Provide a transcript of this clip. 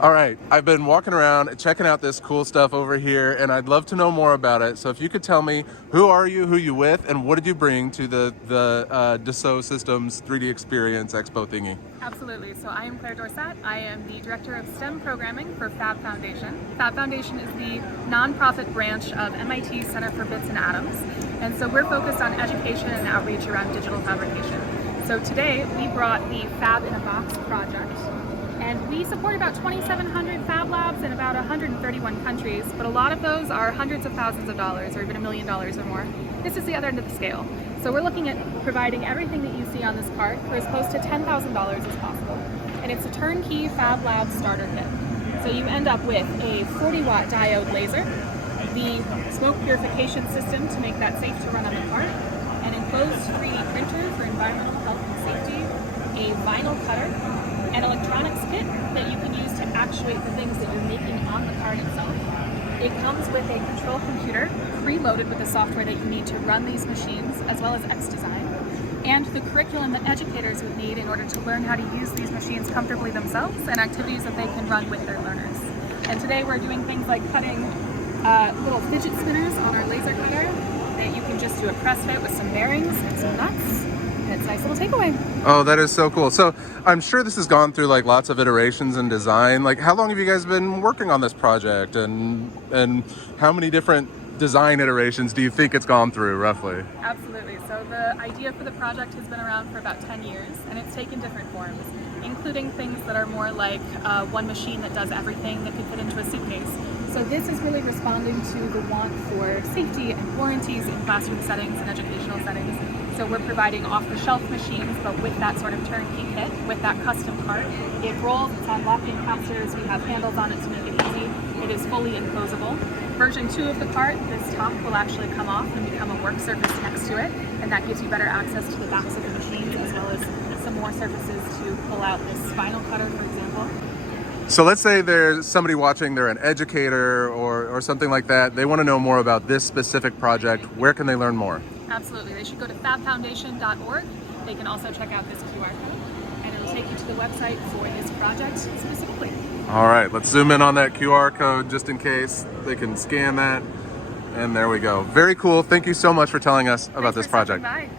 All right, I've been walking around checking out this cool stuff over here, and I'd love to know more about it. So if you could tell me, who are you, who you with, and what did you bring to the Dassault Systems 3D Experience Expo thingy? Absolutely. So I am Claire Dorsat. I am the Director of STEM Programming for Fab Foundation. Fab Foundation is the nonprofit branch of MIT Center for Bits and Atoms. And so we're focused on education and outreach around digital fabrication. So today we brought the Fab in a Box project. And we support about 2,700 Fab Labs in about 131 countries, but a lot of those are hundreds of thousands of dollars or even $1 million or more. This is the other end of the scale. So we're looking at providing everything that you see on this cart for as close to $10,000 as possible. And it's a turnkey Fab Lab starter kit. So you end up with a 40-watt diode laser, the smoke purification system to make that safe to run on the cart, an enclosed 3D printer for environmental health and safety, a vinyl cutter, an electronics kit that you can use to actuate the things that you're making on the cart itself. It comes with a control computer preloaded with the software that you need to run these machines, as well as XDesign, and the curriculum that educators would need in order to learn how to use these machines comfortably themselves and activities that they can run with their learners. And today we're doing things like cutting little fidget spinners on our laser cutter that you can just do a press fit with some bearings and some nuts. It's a nice little takeaway. Oh, that is so cool. So I'm sure this has gone through like lots of iterations in design. Like, how long have you guys been working on this project, and how many different design iterations do you think it's gone through roughly? Absolutely. So the idea for the project has been around for about 10 years, and it's taken different forms, including things that are more like one machine that does everything that could fit into a suitcase. So this is really responding to the want for safety and warranties in classroom settings and educational settings. So we're providing off-the-shelf machines, but with that sort of turnkey kit, with that custom cart. It rolls, it's on locking casters, we have handles on it to make it easy. It is fully enclosable. Version 2 of the cart, this top will actually come off and become a work surface next to it, and that gives you better access to the backs of the machines, as well as some more surfaces to pull out this spinal cutter, for example. So let's say there's somebody watching, they're an educator or something like that. They want to know more about this specific project. Where can they learn more? Absolutely. They should go to fabfoundation.org. They can also check out this QR code, and it'll take you to the website for this project specifically. All right, let's zoom in on that QR code just in case they can scan that. And there we go. Very cool. Thank you so much for telling us about this project. Bye.